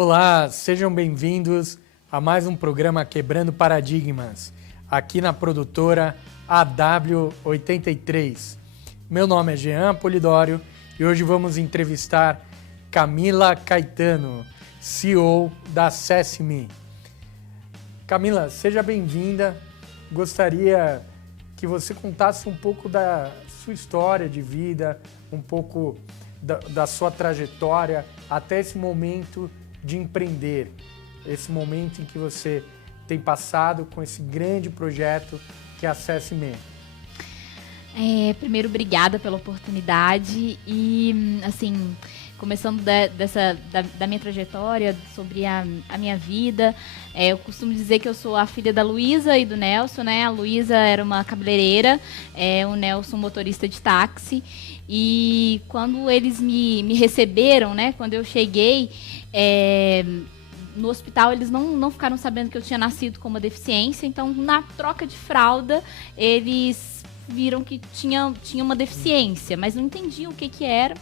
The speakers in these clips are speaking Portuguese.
Olá, sejam bem-vindos a mais um programa Quebrando Paradigmas, aqui na produtora AW83. Meu nome é Jean Polidório e hoje vamos entrevistar Camila Caetano, CEO da Acesse-me. Camila, seja bem-vinda. Gostaria que você contasse um pouco da sua história de vida, um pouco da sua trajetória até esse momento de empreender, esse momento em que você tem passado com esse grande projeto que é Acesse-me. Primeiro, obrigada pela oportunidade e, assim, começando da minha trajetória, sobre a minha vida, eu costumo dizer que eu sou a filha da Luísa e do Nelson, né? A Luísa era uma cabeleireira, o Nelson motorista de táxi, e quando eles me receberam, né? Quando eu cheguei no hospital, eles não ficaram sabendo que eu tinha nascido com uma deficiência, então na troca de fralda, eles viram que tinha uma deficiência, mas não entendiam o que era.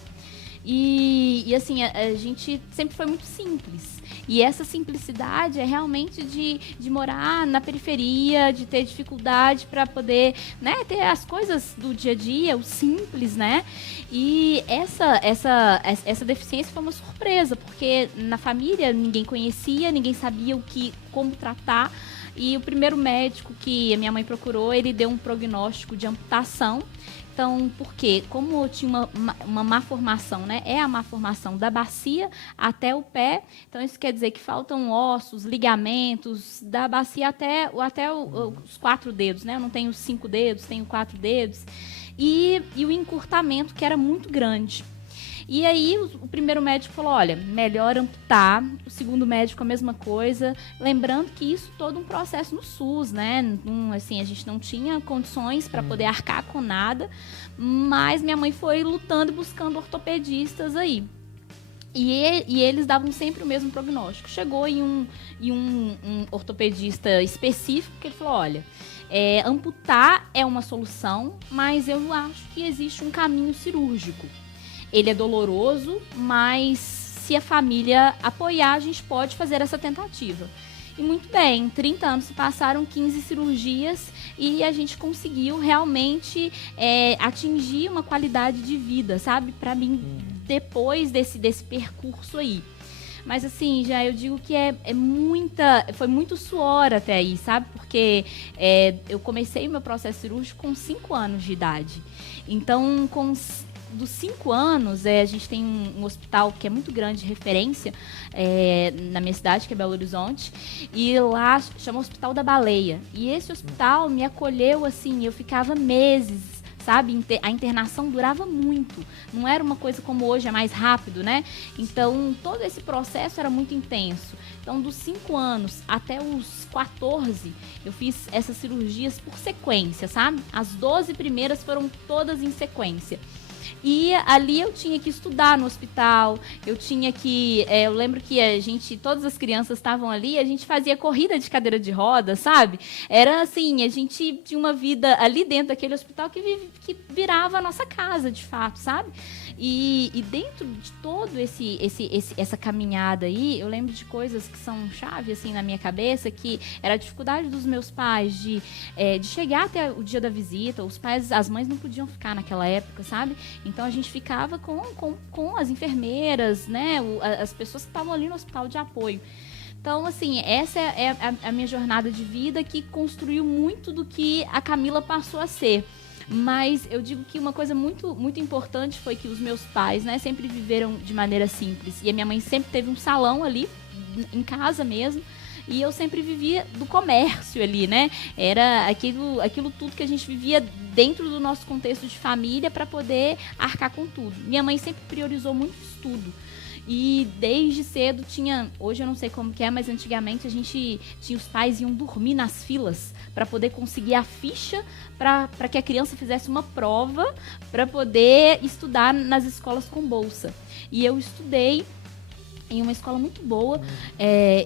E assim, a gente sempre foi muito simples. E essa simplicidade é realmente de morar na periferia, de ter dificuldade para poder, né, ter as coisas do dia a dia, o simples, né? E essa deficiência foi uma surpresa, porque na família ninguém conhecia, ninguém sabia como tratar. E o primeiro médico que a minha mãe procurou, ele deu um prognóstico de amputação. Então, por quê? Como eu tinha uma má formação, né? É a má formação da bacia até o pé. Então, isso quer dizer que faltam ossos, ligamentos, da bacia até os 4 dedos, né? Eu não tenho 5 dedos, tenho 4 dedos. E o encurtamento, que era muito grande. E aí o primeiro médico falou, olha, melhor amputar. O segundo médico, a mesma coisa. Lembrando que isso todo um processo no SUS, né? Assim, a gente não tinha condições para poder arcar com nada, mas minha mãe foi lutando e buscando ortopedistas aí. E eles davam sempre o mesmo prognóstico. Chegou em um ortopedista específico que ele falou, olha, amputar é uma solução, mas eu acho que existe um caminho cirúrgico. Ele é doloroso, mas se a família apoiar, a gente pode fazer essa tentativa. E muito bem, 30 anos se passaram, 15 cirurgias, e a gente conseguiu realmente atingir uma qualidade de vida, sabe? Para mim, depois desse percurso aí. Mas assim, já eu digo que foi muito suor até aí, sabe? Porque eu comecei o meu processo cirúrgico com 5 anos de idade. Então, dos 5 anos, a gente tem um hospital que é muito grande, de referência, na minha cidade, que é Belo Horizonte, e lá chama Hospital da Baleia. E esse hospital me acolheu, assim, eu ficava meses, sabe? A internação durava muito. Não era uma coisa como hoje, é mais rápido, né? Então, todo esse processo era muito intenso. Então, dos 5 anos até os 14, eu fiz essas cirurgias por sequência, sabe? As 12 primeiras foram todas em sequência. E ali eu tinha que estudar no hospital, eu lembro que todas as crianças estavam ali, a gente fazia corrida de cadeira de roda, sabe? Era assim, a gente tinha uma vida ali dentro daquele hospital que virava a nossa casa, de fato, sabe? E dentro de todo essa caminhada aí, eu lembro de coisas que são chave, assim, na minha cabeça, que era a dificuldade dos meus pais de chegar até o dia da visita. As mães não podiam ficar naquela época, sabe? Então a gente ficava com as enfermeiras, né? As pessoas que estavam ali no hospital de apoio. Então, assim, essa é a minha jornada de vida, que construiu muito do que a Camila passou a ser. Mas eu digo que uma coisa muito, muito importante foi que os meus pais, né, sempre viveram de maneira simples. E a minha mãe sempre teve um salão ali, em casa mesmo. E eu sempre vivia do comércio ali, né? Era aquilo tudo que a gente vivia dentro do nosso contexto de família para poder arcar com tudo. Minha mãe sempre priorizou muito estudo. E desde cedo hoje eu não sei como que é, mas antigamente os pais iam dormir nas filas para poder conseguir a ficha para que a criança fizesse uma prova para poder estudar nas escolas com bolsa. E eu estudei em uma escola muito boa,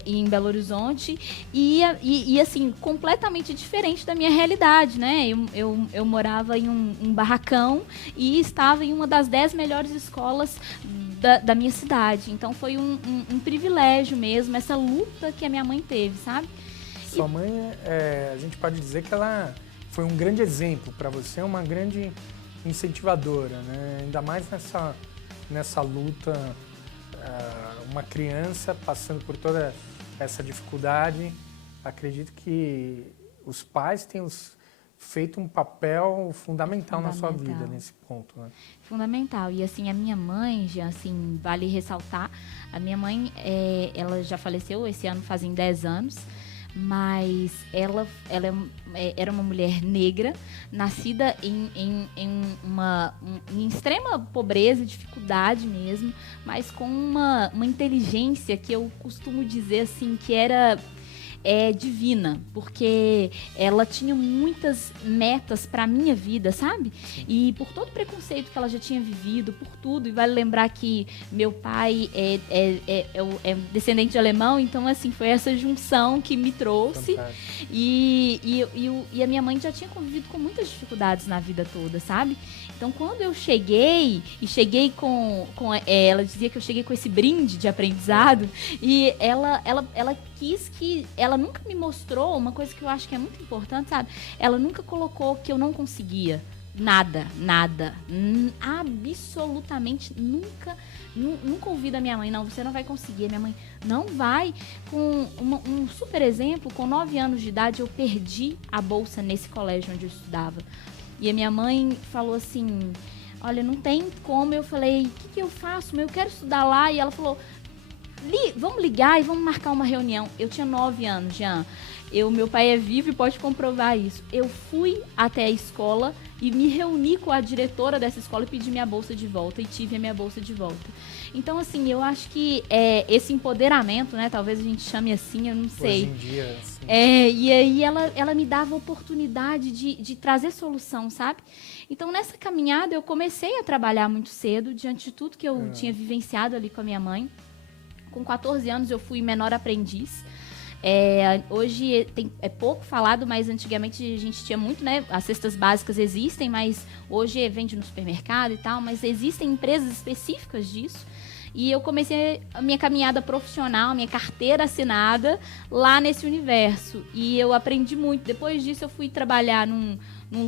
em Belo Horizonte, e assim, completamente diferente da minha realidade, né? Eu morava em um barracão e estava em uma das 10 melhores escolas da minha cidade. Então foi um privilégio mesmo, essa luta que a minha mãe teve, sabe? Sua mãe, a gente pode dizer que ela foi um grande exemplo para você, uma grande incentivadora, né? Ainda mais nessa luta, uma criança passando por toda essa dificuldade. Acredito que os pais têm feito um papel fundamental na sua vida nesse ponto, né? Fundamental. E assim, a minha mãe, já assim, vale ressaltar, a minha mãe, ela já faleceu, esse ano fazem 10 anos, mas ela era uma mulher negra, nascida em extrema pobreza, dificuldade mesmo, mas com uma inteligência que eu costumo dizer assim, que era divina, porque ela tinha muitas metas para minha vida, sabe? E por todo o preconceito que ela já tinha vivido, por tudo, e vale lembrar que meu pai é descendente de alemão, então assim, foi essa junção que me trouxe. E a minha mãe já tinha convivido com muitas dificuldades na vida toda, sabe? Então quando eu cheguei com ela dizia que eu cheguei com esse brinde de aprendizado, e ela quis que... Ela nunca me mostrou uma coisa que eu acho que é muito importante, sabe? Ela nunca colocou que eu não conseguia. Nada. Absolutamente nunca ouvi da minha mãe, não, você não vai conseguir. Minha mãe não vai. Com um super exemplo, com 9 anos de idade, eu perdi a bolsa nesse colégio onde eu estudava. E a minha mãe falou assim, olha, não tem como. Eu falei, o que eu faço? Eu quero estudar lá. E ela falou, vamos ligar e vamos marcar uma reunião. Eu tinha 9 anos, Jean. Meu pai é vivo e pode comprovar isso. Eu fui até a escola e me reuni com a diretora dessa escola e pedi minha bolsa de volta. E tive a minha bolsa de volta. Então, assim, eu acho que esse empoderamento, né? Talvez a gente chame assim, eu não sei. Hoje em dia, sim. E aí ela me dava a oportunidade de trazer solução, sabe? Então, nessa caminhada, eu comecei a trabalhar muito cedo, diante de tudo que eu tinha vivenciado ali com a minha mãe. Com 14 anos, eu fui menor aprendiz. Hoje é pouco falado, mas antigamente a gente tinha muito, né? As cestas básicas existem, mas hoje vende no supermercado e tal, mas existem empresas específicas disso. E eu comecei a minha caminhada profissional, minha carteira assinada lá nesse universo. E eu aprendi muito. Depois disso, eu fui trabalhar num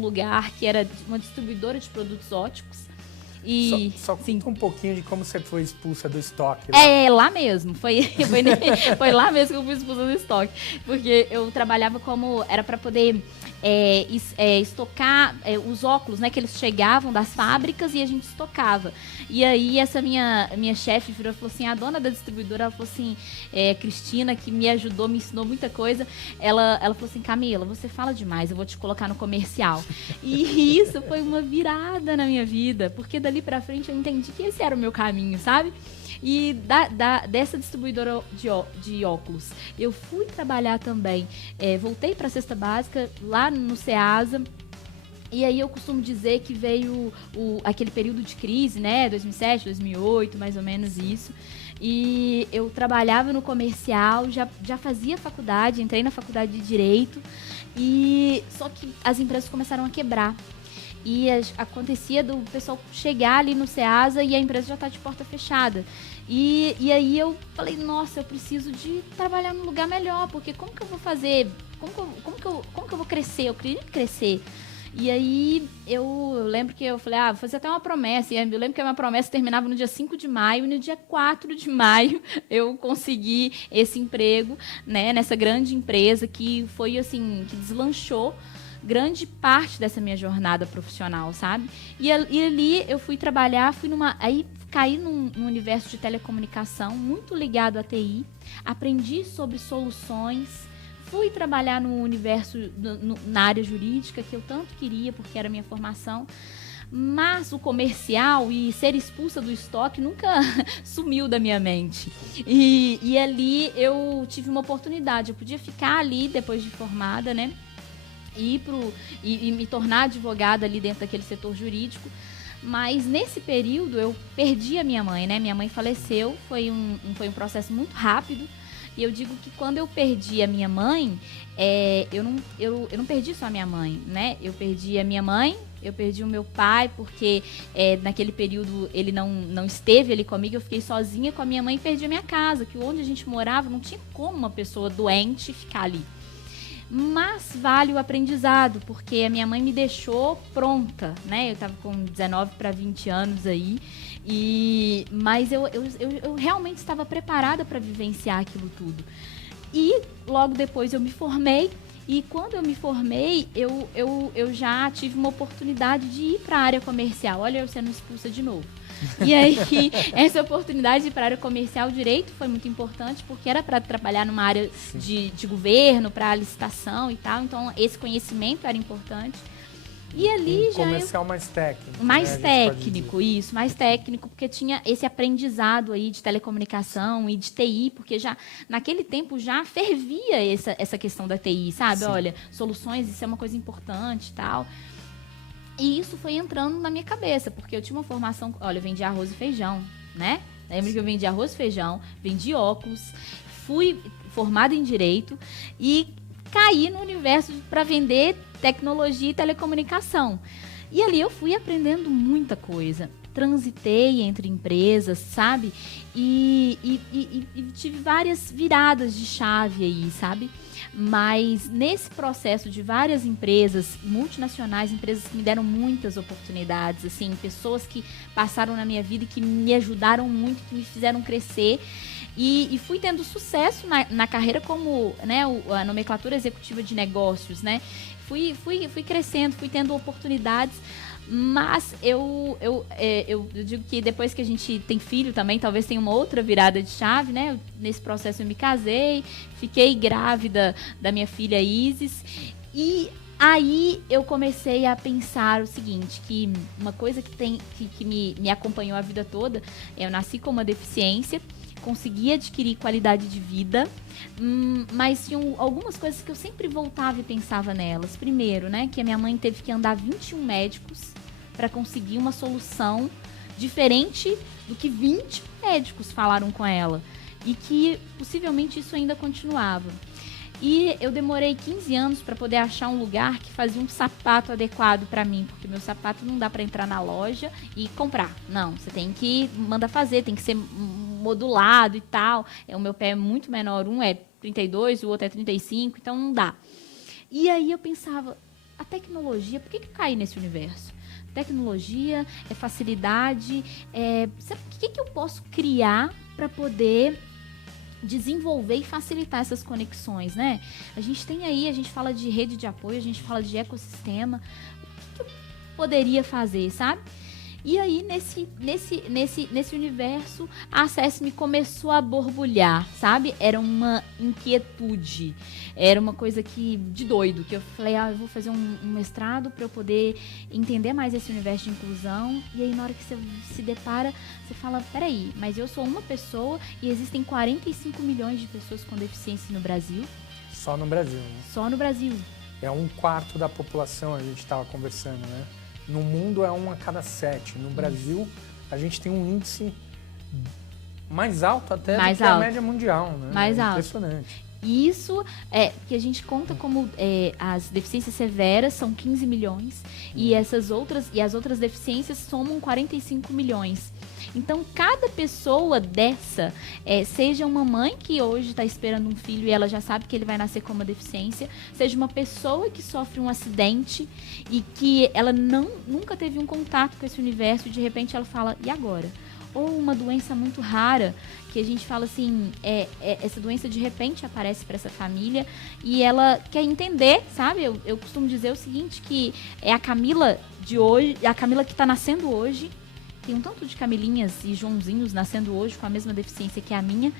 lugar que era uma distribuidora de produtos óticos. E, só conta um pouquinho de como você foi expulsa do estoque. Lá mesmo. Foi lá mesmo que eu fui expulsa do estoque. Porque eu trabalhava era para poder estocar os óculos, né? Que eles chegavam das fábricas e a gente estocava. E aí essa minha chefe virou e falou assim, a dona da distribuidora, ela falou assim, Cristina, que me ajudou, me ensinou muita coisa, ela falou assim, Camila, você fala demais, eu vou te colocar no comercial. E isso foi uma virada na minha vida, porque dali pra frente eu entendi que esse era o meu caminho, sabe? E dessa distribuidora de óculos, eu fui trabalhar também, voltei para a cesta básica lá no Ceasa. E aí eu costumo dizer que veio aquele período de crise, né? 2007, 2008, mais ou menos isso. E eu trabalhava no comercial, já fazia faculdade, entrei na faculdade de Direito. Só que as empresas começaram a quebrar. E acontecia do pessoal chegar ali no Ceasa e a empresa já está de porta fechada. E aí eu falei, nossa, eu preciso de trabalhar num lugar melhor, porque como que eu vou fazer? Como que eu vou crescer? Eu queria crescer. E aí eu lembro que eu falei, vou fazer até uma promessa. E eu lembro que a minha promessa terminava no dia 5 de maio, e no dia 4 de maio eu consegui esse emprego, né, nessa grande empresa que foi assim, que deslanchou grande parte dessa minha jornada profissional, sabe? E ali eu fui trabalhar, aí caí num universo de telecomunicação muito ligado à TI, aprendi sobre soluções, fui trabalhar no universo, na área jurídica, que eu tanto queria, porque era a minha formação, mas o comercial e ser expulsa do estoque nunca sumiu da minha mente. E ali eu tive uma oportunidade, eu podia ficar ali depois de formada, né? E me tornar advogada ali dentro daquele setor jurídico. Mas nesse período eu perdi a minha mãe, né? Minha mãe faleceu, foi um processo muito rápido. E eu digo que quando eu perdi a minha mãe, eu não perdi só a minha mãe, né? Eu perdi a minha mãe, eu perdi o meu pai, porque naquele período ele não esteve ali comigo, eu fiquei sozinha com a minha mãe e perdi a minha casa, que onde a gente morava não tinha como uma pessoa doente ficar ali. Mas vale o aprendizado, porque a minha mãe me deixou pronta, né? Eu estava com 19 para 20 anos aí, mas eu realmente estava preparada para vivenciar aquilo tudo. E logo depois eu me formei, e quando eu me formei, eu já tive uma oportunidade de ir para a área comercial. Olha, eu sendo expulsa de novo. E aí, essa oportunidade de ir para a área comercial, o direito foi muito importante, porque era para trabalhar numa área de governo, para licitação e tal. Então, esse conhecimento era importante. E ali já comercial mais técnico. Mais técnico, isso, mais técnico, porque tinha esse aprendizado aí de telecomunicação e de TI, porque já naquele tempo já fervia essa questão da TI, sabe? Sim. Olha, soluções, isso é uma coisa importante e tal. E isso foi entrando na minha cabeça, porque eu tinha uma formação, olha, eu vendia arroz e feijão, né? Lembra que eu vendia arroz e feijão, vendi óculos, fui formada em Direito e caí no universo para vender tecnologia e telecomunicação. E ali eu fui aprendendo muita coisa. Transitei entre empresas, sabe? E tive várias viradas de chave aí, sabe? Mas nesse processo de várias empresas multinacionais, empresas que me deram muitas oportunidades, assim, pessoas que passaram na minha vida e que me ajudaram muito, que me fizeram crescer. E fui tendo sucesso na carreira como, né, a nomenclatura executiva de negócios, né? Fui crescendo, fui tendo oportunidades, mas eu digo que depois que a gente tem filho também, talvez tenha uma outra virada de chave, né? Nesse processo eu me casei, fiquei grávida da minha filha Isis, e aí eu comecei a pensar o seguinte, que uma coisa que me acompanhou a vida toda, eu nasci com uma deficiência, consegui adquirir qualidade de vida, mas tinham algumas coisas que eu sempre voltava e pensava nelas. Primeiro, né, que a minha mãe teve que andar 21 médicos para conseguir uma solução diferente do que 20 médicos falaram com ela, e que possivelmente isso ainda continuava. E eu demorei 15 anos para poder achar um lugar que fazia um sapato adequado para mim, porque meu sapato não dá para entrar na loja e comprar. Não, você tem que mandar fazer, tem que ser modulado e tal. O meu pé é muito menor, um é 32, o outro é 35, então não dá. E aí eu pensava, a tecnologia, por que eu caí nesse universo? Tecnologia, facilidade, o que eu posso criar para poder desenvolver e facilitar essas conexões, né? A gente fala de rede de apoio, a gente fala de ecossistema. O que eu poderia fazer, sabe? E aí, nesse universo, a Acesse-me começou a borbulhar, sabe? Era uma inquietude, era uma coisa de doido, que eu falei, eu vou fazer um mestrado para eu poder entender mais esse universo de inclusão. E aí, na hora que você se depara, você fala, peraí, mas eu sou uma pessoa e existem 45 milhões de pessoas com deficiência no Brasil. Só no Brasil, né? Só no Brasil. É 1/4 da população, a gente estava conversando, né? No mundo é 1 a cada 7. No Brasil, a gente tem um índice mais alto até do que a média mundial, né? Mais alto. Impressionante. Isso é que a gente conta como as deficiências severas são 15 milhões e as outras deficiências somam 45 milhões. Então, cada pessoa dessa, seja uma mãe que hoje está esperando um filho e ela já sabe que ele vai nascer com uma deficiência, seja uma pessoa que sofre um acidente e que ela nunca teve um contato com esse universo e de repente ela fala, e agora? Ou uma doença muito rara, que a gente fala assim, essa doença de repente aparece para essa família e ela quer entender, sabe? Eu costumo dizer o seguinte, que é a Camila de hoje, a Camila que está nascendo hoje. Tem um tanto de Camilinhas e Joãozinhos nascendo hoje com a mesma deficiência que a minha,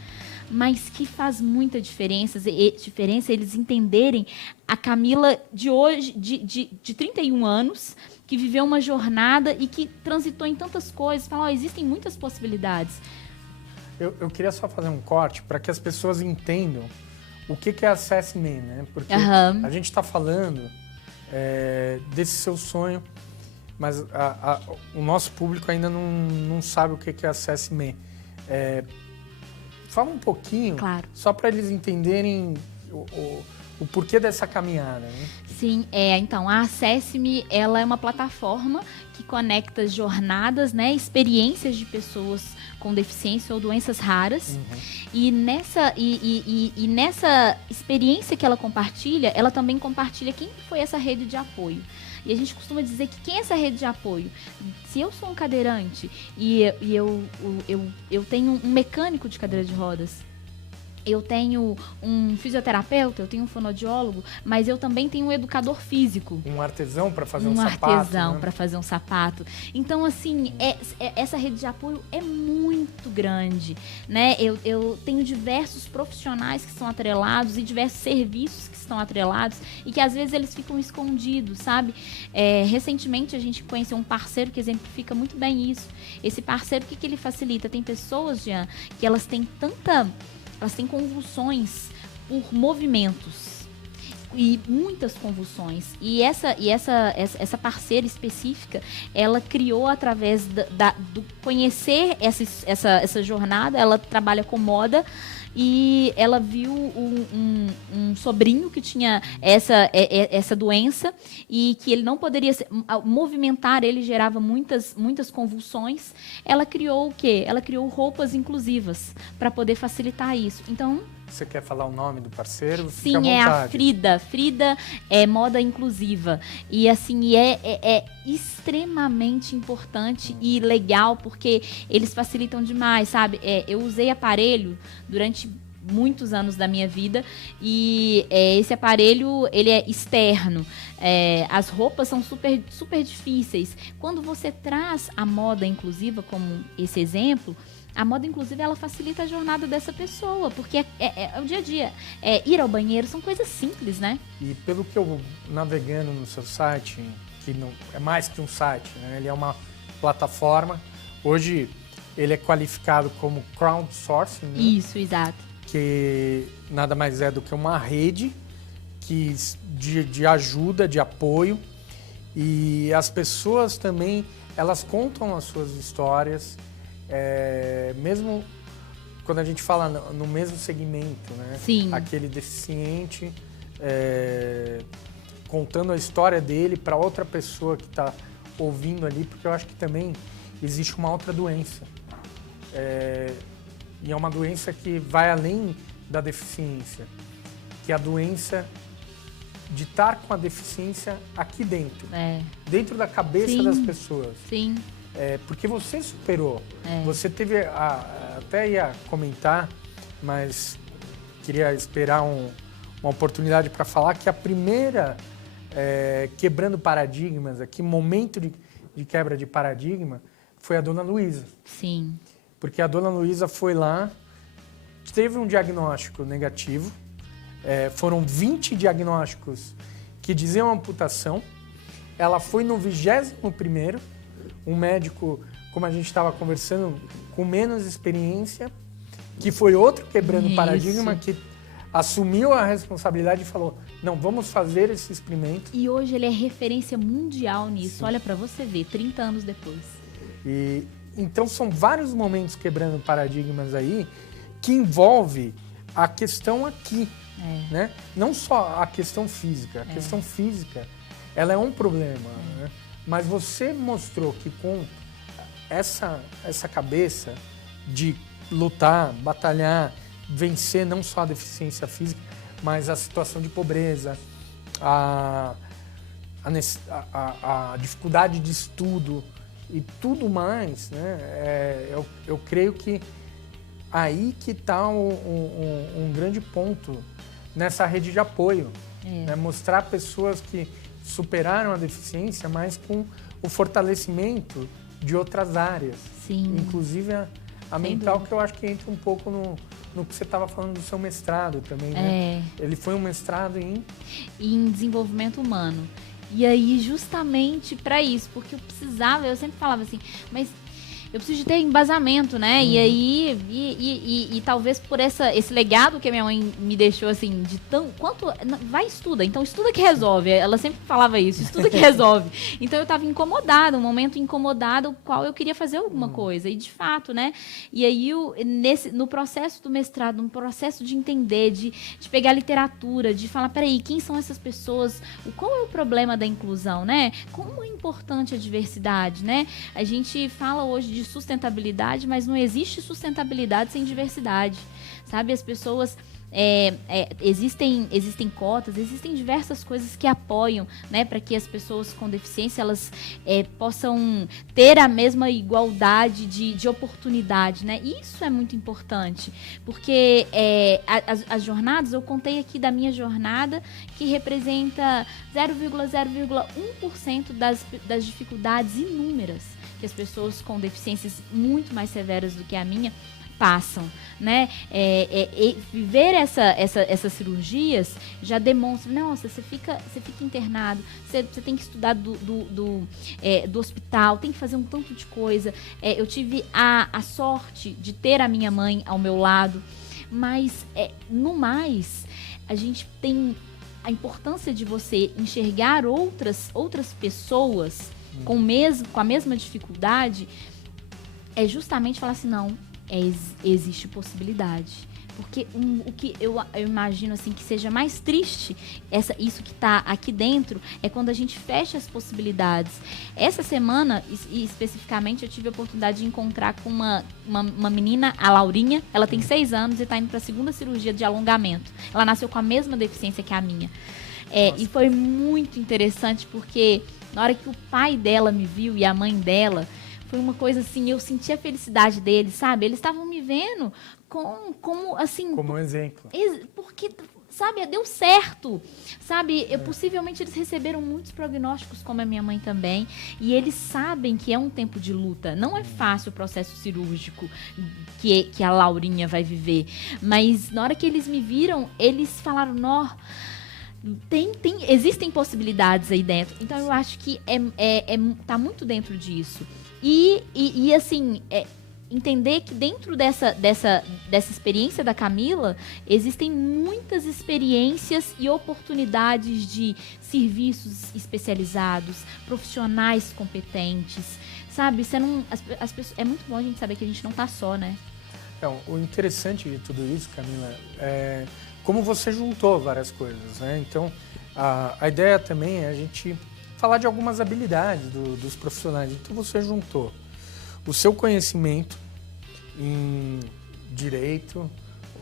mas que faz muita diferença eles entenderem a Camila de hoje, de 31 anos, que viveu uma jornada e que transitou em tantas coisas. Fala, existem muitas possibilidades. Eu queria só fazer um corte para que as pessoas entendam o que é Acesse-me, né? Porque a gente está falando desse seu sonho, mas o nosso público ainda não sabe o que é Acesse-me. Fala um pouquinho, claro, só para eles entenderem o o porquê dessa caminhada, né? Sim, então, a Acesse-me, ela é uma plataforma que conecta jornadas, né, experiências de pessoas com deficiência ou doenças raras. E nessa experiência que ela compartilha, ela também compartilha quem foi essa rede de apoio. E a gente costuma dizer que quem é essa rede de apoio? Se eu sou um cadeirante e eu tenho um mecânico de cadeira de rodas, eu tenho um fisioterapeuta, eu tenho um fonoaudiólogo, mas eu também tenho um educador físico. Um artesão para fazer um sapato. Um artesão, né? para fazer um sapato. Então, assim, essa rede de apoio é muito grande, né? Eu tenho diversos profissionais que estão atrelados e diversos serviços que estão atrelados e que, às vezes, eles ficam escondidos, sabe? Recentemente, a gente conheceu um parceiro que exemplifica muito bem isso. Esse parceiro, o que ele facilita? Tem pessoas, Jean, que elas têm convulsões por movimentos e muitas convulsões. E essa parceira específica, ela criou através do conhecer essa jornada. Ela trabalha com moda e ela viu um sobrinho que tinha essa doença e que ele não poderia movimentar, ele gerava muitas convulsões. Ela criou o quê? Ela criou roupas inclusivas para poder facilitar isso. Então, você quer falar o nome do parceiro? Sim, é a Frida. Frida é moda inclusiva. E assim, é extremamente importante e legal, porque eles facilitam demais, sabe? Eu usei aparelho durante muitos anos da minha vida e esse aparelho, ele é externo. As roupas são super difíceis. Quando você traz a moda inclusiva, como esse exemplo, a moda inclusiva, ela facilita a jornada dessa pessoa, porque é o dia a dia. Ir ao banheiro são coisas simples, né? E pelo que eu navegando no seu site, que não é mais que um site, né? Ele é uma plataforma. Hoje ele é qualificado como crowdsourcing, né? Isso, exato. Que nada mais é do que uma rede de ajuda, de apoio. E as pessoas também, elas contam as suas histórias, mesmo quando a gente fala no mesmo segmento, né? Sim. Aquele deficiente contando a história dele para outra pessoa que está ouvindo ali, porque eu acho que também existe uma outra doença. E é uma doença que vai além da deficiência, que é a doença de estar com a deficiência aqui dentro, dentro da cabeça Sim. das pessoas. Sim. Porque você superou. Você teve, até ia comentar, mas queria esperar uma oportunidade para falar que a primeira quebrando paradigmas, aqui, momento de quebra de paradigma, foi a Dona Luísa. Sim. Porque a Dona Luísa foi lá, teve um diagnóstico negativo, foram 20 diagnósticos que diziam amputação, ela foi no 21º, um médico, como a gente estava conversando, com menos experiência, que foi outro quebrando paradigma, que assumiu a responsabilidade e falou, não, vamos fazer esse experimento. E hoje ele é referência mundial nisso. Sim. Olha para você ver, 30 anos depois. Então são vários momentos quebrando paradigmas aí que envolve a questão aqui, né? Não só a questão física. A questão física, ela é um problema, né? Mas você mostrou que com essa cabeça de lutar, batalhar, vencer não só a deficiência física, mas a situação de pobreza, a dificuldade de estudo e tudo mais, né? Eu creio que aí que está um grande ponto nessa rede de apoio. Né? Mostrar pessoas que superaram a deficiência, mas com o fortalecimento de outras áreas. Sim. Inclusive a mental, que eu acho que entra um pouco no que você estava falando do seu mestrado também, né? Ele foi um mestrado em desenvolvimento humano. E aí, justamente para isso, porque eu sempre falava assim, mas eu preciso de ter embasamento, né? E aí, talvez por esse legado que a minha mãe me deixou, assim, de quanto... Vai, estuda. Então, estuda que resolve. Ela sempre falava isso, estuda que resolve. Então, eu estava incomodada, um momento incomodado, o qual eu queria fazer alguma coisa. E, de fato, né? E aí, no processo do mestrado, no processo de entender, de pegar a literatura, de falar, peraí, quem são essas pessoas? Qual é o problema da inclusão, né? Como é importante a diversidade, né? A gente fala hoje de sustentabilidade, mas não existe sustentabilidade sem diversidade, sabe? As pessoas... existem cotas, existem diversas coisas que apoiam, né, para que as pessoas com deficiência elas possam ter a mesma igualdade de oportunidade, né? Isso é muito importante, porque as jornadas, eu contei aqui da minha jornada, que representa 0,01% das dificuldades inúmeras que as pessoas com deficiências muito mais severas do que a minha passam, né? Viver essas cirurgias já demonstra, nossa, você fica internado, você tem que estudar do hospital, tem que fazer um tanto de coisa. Eu tive a sorte de ter a minha mãe ao meu lado, mas no mais, a gente tem a importância de você enxergar outras pessoas com a mesma dificuldade, é justamente falar assim, não, existe possibilidade. Porque o que eu imagino assim que seja mais triste, isso que está aqui dentro, é quando a gente fecha as possibilidades. Essa semana, e especificamente, eu tive a oportunidade de encontrar com uma menina, a Laurinha. Ela tem 6 anos e está indo para a 2ª cirurgia de alongamento. Ela nasceu com a mesma deficiência que a minha. E foi muito interessante, porque na hora que o pai dela me viu e a mãe dela, foi uma coisa assim, eu senti a felicidade deles, sabe? Eles estavam me vendo como assim... Como um exemplo. Porque, sabe, deu certo, sabe? Possivelmente eles receberam muitos prognósticos, como a minha mãe também, e eles sabem que é um tempo de luta. Não é fácil o processo cirúrgico que a Laurinha vai viver, mas na hora que eles me viram, eles falaram, existem possibilidades aí dentro. Então eu acho que tá muito dentro disso. E assim, entender que dentro dessa experiência da Camila, existem muitas experiências e oportunidades de serviços especializados, profissionais competentes, sabe? É muito bom a gente saber que a gente não tá só, né? Então, o interessante de tudo isso, Camila, é como você juntou várias coisas, né? Então, a ideia também é a gente falar de algumas habilidades dos profissionais. Então você juntou o seu conhecimento em direito,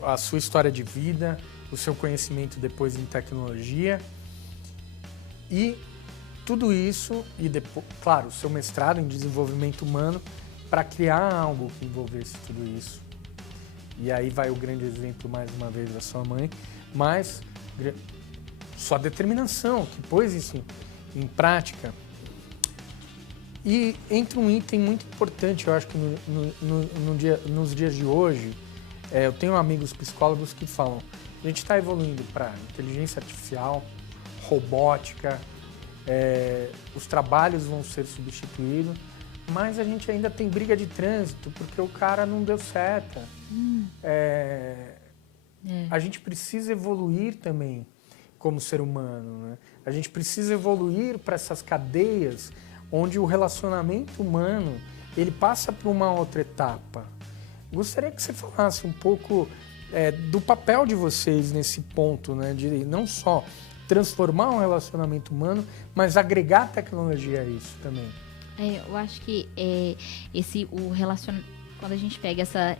a sua história de vida, o seu conhecimento depois em tecnologia e tudo isso, e depois, claro, o seu mestrado em desenvolvimento humano para criar algo que envolvesse tudo isso. E aí vai o grande exemplo, mais uma vez, da sua mãe, mas sua determinação, que pôs isso em prática. E entra um item muito importante, eu acho que nos dias de hoje, eu tenho amigos psicólogos que falam, a gente está evoluindo para inteligência artificial, robótica, os trabalhos vão ser substituídos, mas a gente ainda tem briga de trânsito, porque o cara não deu seta. A gente precisa evoluir também como ser humano, né? A gente precisa evoluir para essas cadeias onde o relacionamento humano ele passa por uma outra etapa. Gostaria que você falasse um pouco do papel de vocês nesse ponto, né? De não só transformar um relacionamento humano, mas agregar tecnologia a isso também. Eu acho que quando a gente pega essa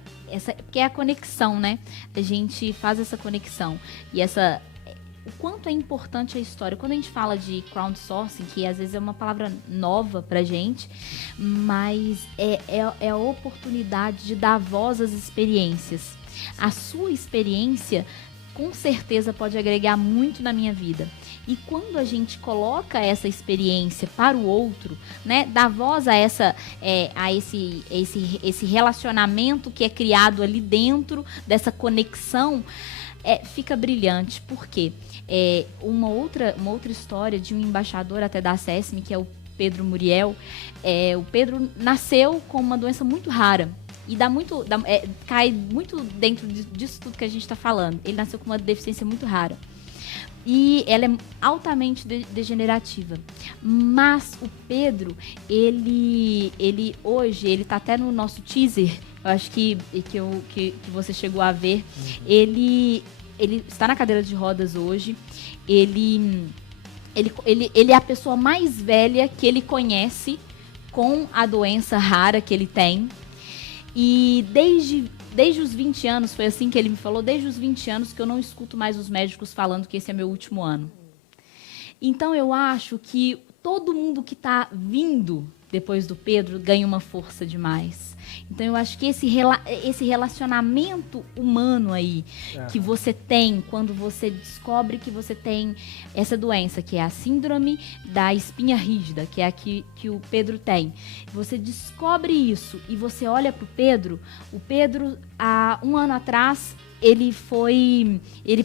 porque é a conexão, né? A gente faz essa conexão e o quanto é importante a história. Quando a gente fala de crowdsourcing, que às vezes é uma palavra nova pra gente, mas é a oportunidade de dar voz às experiências. A sua experiência, com certeza, pode agregar muito na minha vida. E quando a gente coloca essa experiência para o outro, né, dá voz a esse relacionamento que é criado ali dentro dessa conexão, fica brilhante. Por quê? Uma outra história de um embaixador até da SESM, que é o Pedro Muriel, o Pedro nasceu com uma doença muito rara. E cai muito dentro disso tudo que a gente está falando. Ele nasceu com uma deficiência muito rara. E ela é altamente degenerativa. Mas o Pedro, ele hoje, ele tá até no nosso teaser, eu acho que você chegou a ver. Ele está na cadeira de rodas hoje. Ele é a pessoa mais velha que ele conhece com a doença rara que ele tem. E desde os 20 anos, foi assim que ele me falou, desde os 20 anos que eu não escuto mais os médicos falando que esse é meu último ano. Então eu acho que todo mundo que está vindo depois do Pedro ganha uma força demais. Então eu acho que esse relacionamento humano aí que você tem quando você descobre que você tem essa doença, que é a síndrome da espinha rígida, que é a que o Pedro tem. Você descobre isso e você olha pro Pedro. O Pedro, há um ano atrás, ele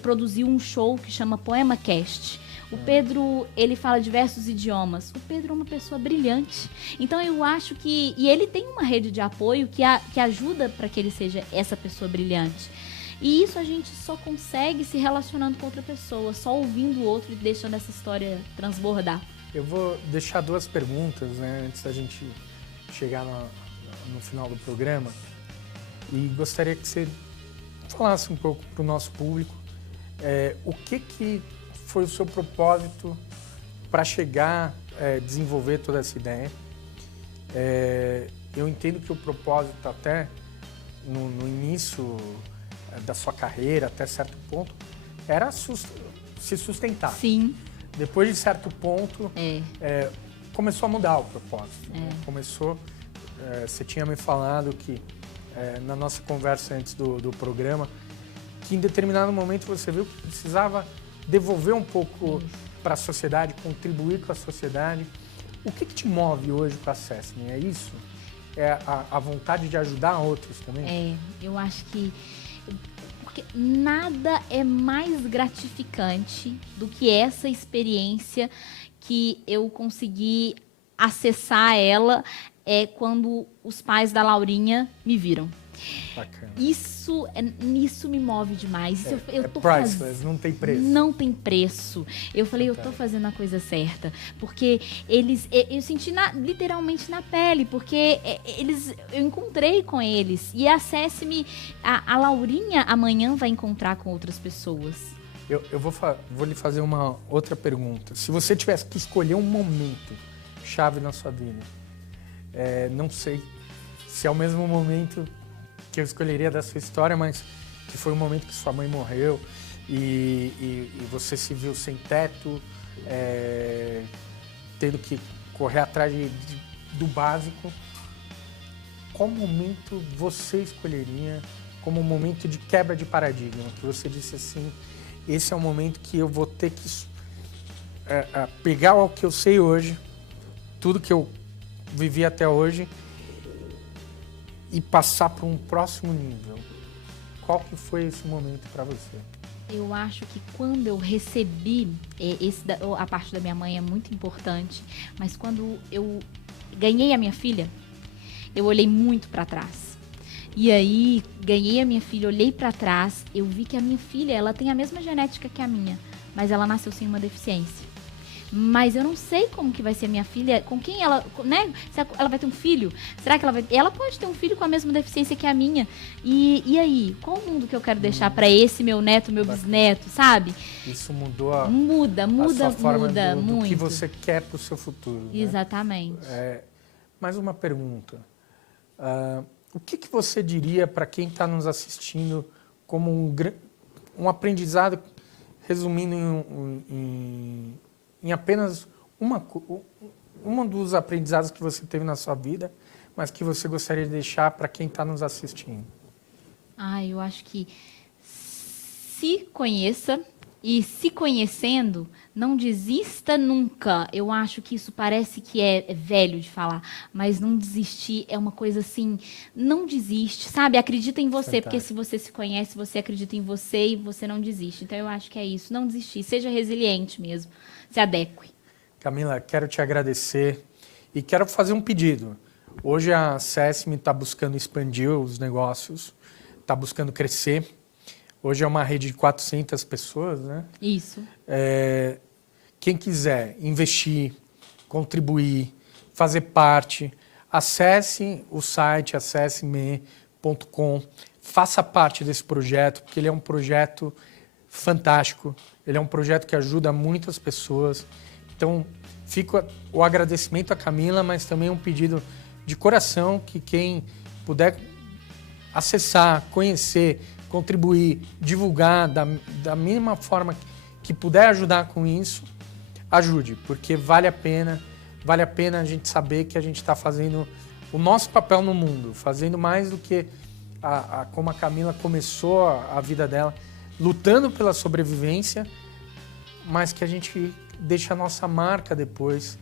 produziu um show que chama Poema Cast. O Pedro, ele fala diversos idiomas. O Pedro é uma pessoa brilhante. Então eu acho que... E ele tem uma rede de apoio que ajuda para que ele seja essa pessoa brilhante. E isso a gente só consegue se relacionando com outra pessoa, só ouvindo o outro e deixando essa história transbordar. Eu vou deixar 2 perguntas, né, antes da gente chegar no final do programa. E gostaria que você falasse um pouco para o nosso público o que foi o seu propósito para chegar, desenvolver toda essa ideia. Eu entendo que o propósito até no início da sua carreira, até certo ponto, era se sustentar. Sim. Depois de certo ponto, começou a mudar o propósito. Né? Começou, você tinha me falado que, na nossa conversa antes do programa, que em determinado momento você viu que precisava devolver um pouco para a sociedade, contribuir com a sociedade. O que te move hoje com a SESMI? É isso? É a vontade de ajudar outros também? Eu acho que... Porque nada é mais gratificante do que essa experiência que eu consegui acessar ela quando os pais da Laurinha me viram. Bacana. Isso me move demais. Eu tô priceless, não tem preço. Não tem preço. Eu falei, eu tô fazendo a coisa certa. Porque eu senti literalmente na pele, porque eu encontrei com eles. E acesse-me, a Laurinha amanhã vai encontrar com outras pessoas. Eu vou lhe fazer uma outra pergunta. Se você tivesse que escolher um momento chave na sua vida, não sei se é o mesmo momento que eu escolheria da sua história, mas que foi o momento que sua mãe morreu e você se viu sem teto, tendo que correr atrás do básico. Qual momento você escolheria como um momento de quebra de paradigma? Que você disse assim, esse é o momento que eu vou ter que pegar o que eu sei hoje, tudo que eu vivi até hoje, e passar para um próximo nível. Qual que foi esse momento para você? Eu acho que quando eu recebi, a parte da minha mãe é muito importante, mas quando eu ganhei a minha filha, eu olhei muito para trás. E aí, ganhei a minha filha, olhei para trás, eu vi que a minha filha, ela tem a mesma genética que a minha, mas ela nasceu sem uma deficiência. Mas eu não sei como que vai ser minha filha, com quem ela, né? Se ela vai ter um filho? Será que ela pode ter um filho com a mesma deficiência que a minha? E aí, qual o mundo que eu quero deixar para esse meu neto, meu bisneto, sabe? Isso mudou muda a forma muito. Do que você quer para o seu futuro. Né? Exatamente. Mais uma pergunta. O que você diria para quem está nos assistindo como um aprendizado, resumindo em apenas um dos aprendizados que você teve na sua vida, mas que você gostaria de deixar para quem está nos assistindo? Eu acho que se conheça e se conhecendo, não desista nunca. Eu acho que isso parece que é velho de falar, mas não desistir é uma coisa assim, não desiste, sabe? Acredita em você, porque se você se conhece, você acredita em você e você não desiste. Então eu acho que é isso, não desistir, seja resiliente mesmo, se adeque. Camila, quero te agradecer. E quero fazer um pedido. Hoje a SESMI está buscando expandir os negócios, está buscando crescer. Hoje é uma rede de 400 pessoas, né? Isso. Quem quiser investir, contribuir, fazer parte, acesse o site acesseme.com, faça parte desse projeto, porque ele é um projeto fantástico, ele é um projeto que ajuda muitas pessoas. Então, fica o agradecimento à Camila, mas também um pedido de coração que quem puder acessar, conhecer, contribuir, divulgar da mínima forma que puder ajudar com isso, ajude, porque vale a pena a gente saber que a gente está fazendo o nosso papel no mundo, fazendo mais do que como a Camila começou a vida dela, lutando pela sobrevivência, mas que a gente deixa a nossa marca depois,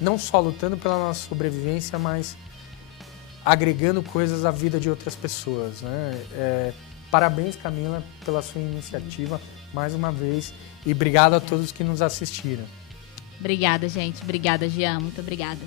não só lutando pela nossa sobrevivência, mas agregando coisas à vida de outras pessoas, né? Parabéns, Camila, pela sua iniciativa, mais uma vez, e obrigado a todos que nos assistiram. Obrigada, gente. Obrigada, Jean. Muito obrigada.